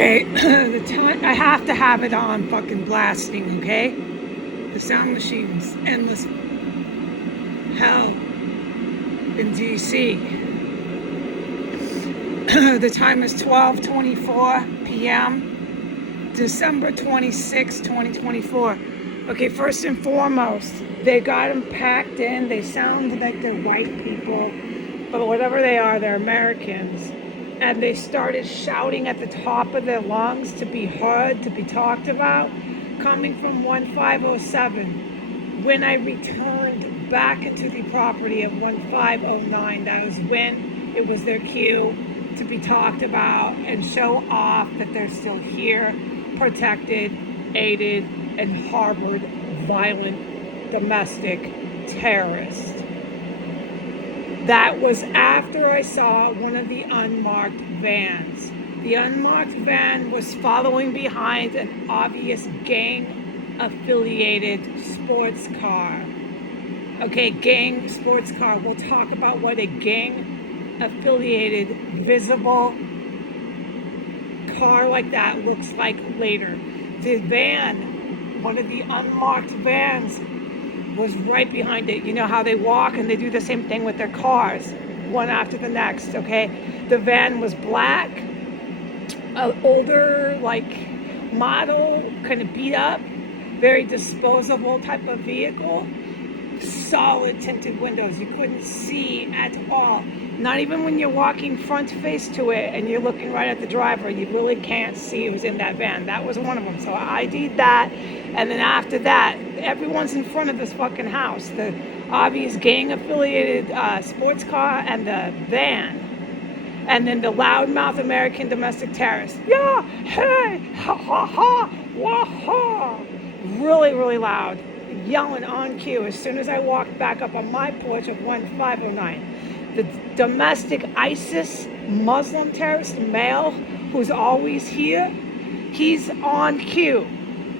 Okay, the time I have to have it on fucking blasting, okay? The sound machine's endless hell in DC. The time is 12:24 p.m. December 26, 2024. Okay, first and foremost, they got them packed in. They sound like they're white people, but whatever they are, they're Americans. And they started shouting at the top of their lungs to be heard, to be talked about, coming from 1507. When I returned back into the property of 1509, that was when it was their cue to be talked about and show off that they're still here, protected, aided, and harbored violent domestic terrorists. That was after I saw one of the unmarked vans. The unmarked van was following behind an obvious gang-affiliated sports car. Okay, gang sports car. We'll talk about what a gang-affiliated, visible car like that looks like later. The van, one of the unmarked vans, was right behind it. You know how they walk and they do the same thing with their cars, one after the next, okay? The van was black, an older, model, kind of beat up, very disposable type of vehicle, solid tinted windows. You couldn't see at all. Not even when you're walking front face to it and you're looking right at the driver, you really can't see who's in that van. That was one of them. So I ID'd that. And then after that, everyone's in front of this fucking house. The obvious gang-affiliated sports car and the van. And then the loudmouth American domestic terrorist. Yeah, hey, ha, ha, ha, wah, ha. Really, really loud. Yelling on cue as soon as I walked back up on my porch of 1509. The domestic ISIS Muslim terrorist male who's always here, he's on cue.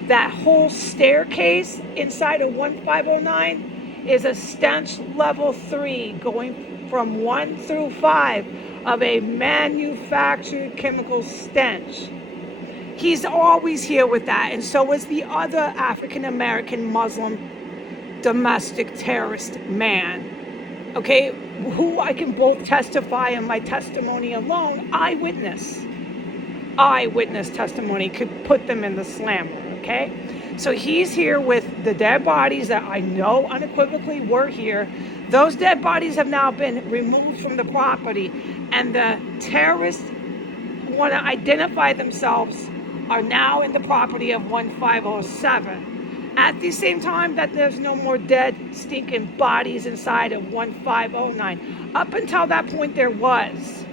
That whole staircase inside of 1509 is a stench level 3 going from 1 through 5 of a manufactured chemical stench. He's always here with that, and so is the other African American Muslim domestic terrorist man. Okay, who I can both testify in my testimony alone, eyewitness testimony could put them in the slammer, okay? So he's here with the dead bodies that I know unequivocally were here. Those dead bodies have now been removed from the property, and the terrorists who want to identify themselves are now in the property of 1507. At the same time that there's no more dead, stinking bodies inside of 1509. Up until that point, there was.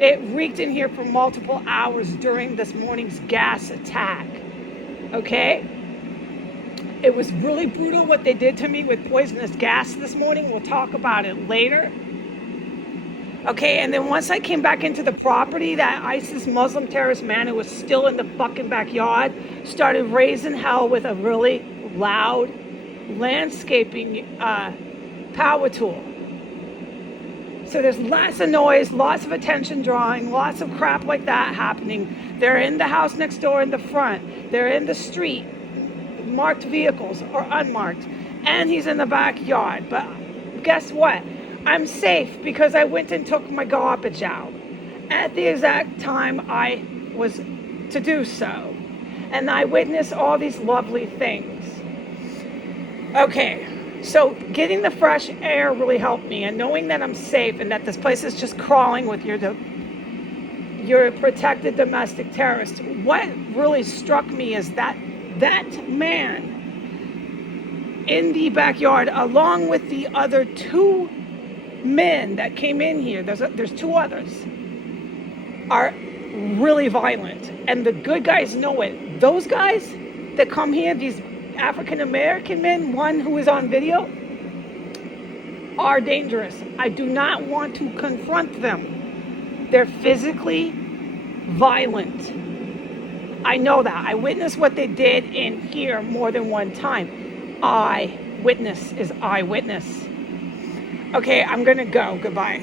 It reeked in here for multiple hours during this morning's gas attack. Okay? It was really brutal what they did to me with poisonous gas this morning. We'll talk about it later. Okay, and then once I came back into the property, that ISIS Muslim terrorist man who was still in the fucking backyard started raising hell with a really loud landscaping power tool. So there's lots of noise, lots of attention drawing, lots of crap like that happening. They're in the house next door in the front. They're in the street, marked vehicles or unmarked. And he's in the backyard. But guess what? I'm safe because I went and took my garbage out at the exact time I was to do so. And I witnessed all these lovely things. Okay, so getting the fresh air really helped me, and knowing that I'm safe and that this place is just crawling with your protected domestic terrorist. What really struck me is that man in the backyard, along with the other two men that came in here, there's two others, are really violent, and the good guys know it. Those guys that come here, these African American men, one who is on video, are dangerous. I do not want to confront them. They're physically violent. I know that. I witnessed what they did in here more than one time. Eyewitness is eyewitness. Okay, I'm gonna go. Goodbye.